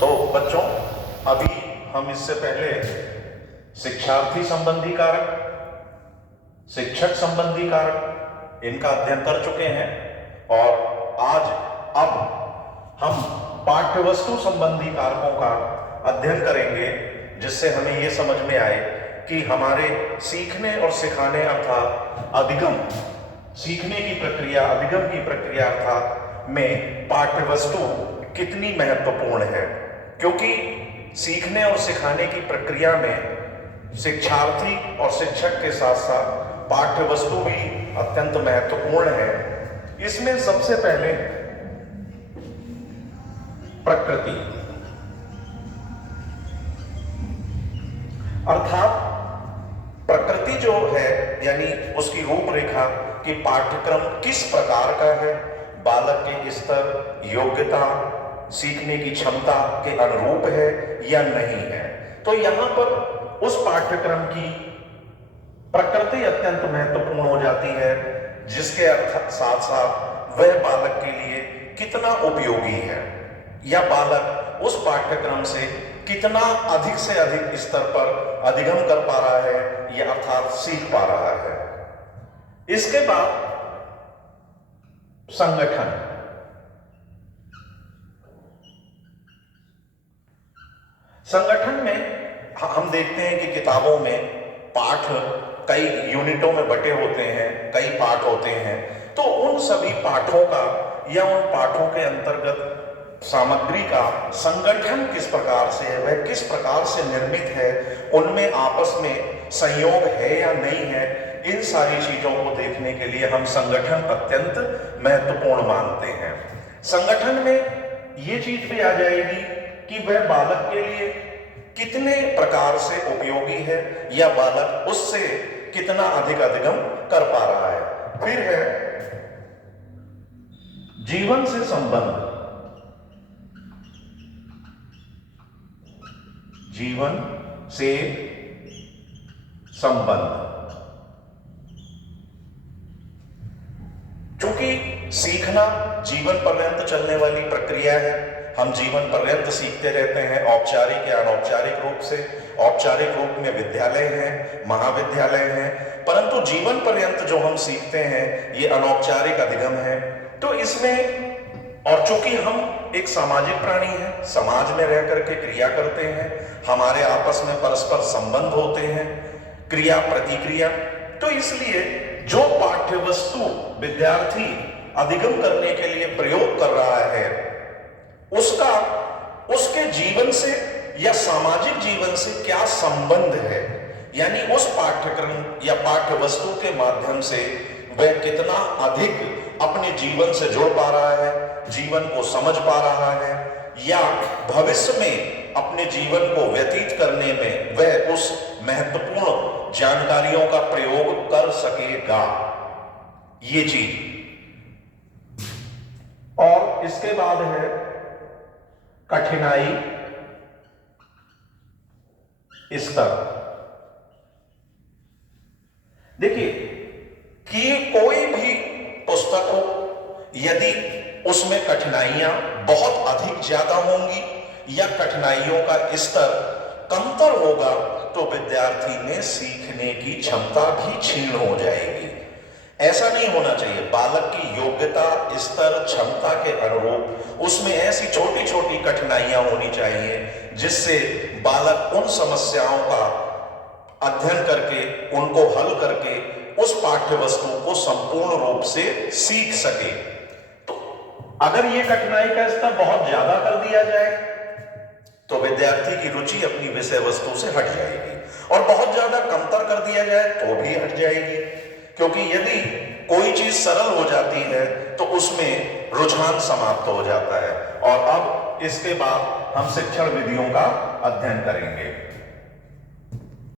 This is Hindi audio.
तो बच्चों, अभी हम इससे पहले शिक्षार्थी संबंधी कारक, शिक्षक संबंधी कारक इनका अध्ययन कर चुके हैं और आज अब हम पाठ्यवस्तु संबंधी कारकों का अध्ययन करेंगे, जिससे हमें यह समझ में आए कि हमारे सीखने और सिखाने अर्थात अधिगम, सीखने की प्रक्रिया, अधिगम की प्रक्रिया अर्थात में पाठ्यवस्तु कितनी महत्वपूर्ण है। क्योंकि सीखने और सिखाने की प्रक्रिया में शिक्षार्थी और शिक्षक के साथ साथ पाठ्यवस्तु भी अत्यंत महत्वपूर्ण है। इसमें सबसे पहले प्रकृति अर्थात प्रकृति जो है, यानी उसकी रूपरेखा कि पाठ्यक्रम किस प्रकार का है, बालक के स्तर, योग्यता, सीखने की क्षमता के अनुरूप है या नहीं है। तो यहां पर उस पाठ्यक्रम की प्रकृति अत्यंत महत्वपूर्ण हो जाती है, जिसके अर्थ साथ साथ वह बालक के लिए कितना उपयोगी है या बालक उस पाठ्यक्रम से कितना अधिक से अधिक स्तर पर अधिगम कर पा रहा है या अर्थात सीख पा रहा है। इसके बाद संगठन। संगठन में हम देखते हैं कि किताबों में पाठ कई यूनिटों में बटे होते हैं, कई पाठ होते हैं। तो उन सभी पाठों का या उन पाठों के अंतर्गत सामग्री का संगठन किस प्रकार से है, वह किस प्रकार से निर्मित है, उनमें आपस में संयोग है या नहीं है, इन सारी चीजों को देखने के लिए हम संगठन अत्यंत महत्वपूर्ण मानते हैं। संगठन में ये चीज भी आ जाएगी कि वह बालक के लिए कितने प्रकार से उपयोगी है या बालक उससे कितना अधिक अधिगम कर पा रहा है। फिर है जीवन से संबंध। जीवन से संबंध, चूंकि सीखना जीवन पर्यंत चलने वाली प्रक्रिया है, हम जीवन पर्यंत सीखते रहते हैं, औपचारिक या अनौपचारिक रूप से। औपचारिक रूप में विद्यालय है, महाविद्यालय है, परंतु जीवन पर्यंत जो हम सीखते हैं ये अनौपचारिक अधिगम है। तो इसमें, और चूंकि हम एक सामाजिक प्राणी हैं, समाज में रह करके क्रिया करते हैं, हमारे आपस में परस्पर संबंध होते हैं, क्रिया प्रतिक्रिया, तो इसलिए जो पाठ्यवस्तु विद्यार्थी अधिगम करने के लिए प्रयोग कर रहा है उसका उसके जीवन से या सामाजिक जीवन से क्या संबंध है, यानी उस पाठ्यक्रम या पाठ्यवस्तु के माध्यम से वह कितना अधिक अपने जीवन से जुड़ पा रहा है, जीवन को समझ पा रहा है, या भविष्य में अपने जीवन को व्यतीत करने में वह उस महत्वपूर्ण जानकारियों का प्रयोग कर सकेगा, ये चीज। और इसके बाद है कठिनाई स्तर। देखिए कि कोई भी पुस्तक हो, यदि उसमें कठिनाइयां बहुत अधिक ज्यादा होंगी या कठिनाइयों का स्तर कमतर होगा तो विद्यार्थी में सीखने की क्षमता भी क्षीण हो जाएगी। ऐसा नहीं होना चाहिए। बालक की योग्यता, स्तर, क्षमता के अनुरूप उसमें ऐसी छोटी छोटी कठिनाइयां होनी चाहिए जिससे बालक उन समस्याओं का अध्ययन करके, उनको हल करके उस पाठ्यवस्तु को संपूर्ण रूप से सीख सके। तो अगर ये कठिनाई का स्तर बहुत ज्यादा कर दिया जाए तो विद्यार्थी की रुचि अपनी विषय वस्तु से हट जाएगी, और बहुत ज्यादा कमतर कर दिया जाए तो भी हट जाएगी। क्योंकि यदि कोई चीज सरल हो जाती है तो उसमें रुझान समाप्त हो जाता है। और अब इसके बाद हम शिक्षण विधियों का अध्ययन करेंगे।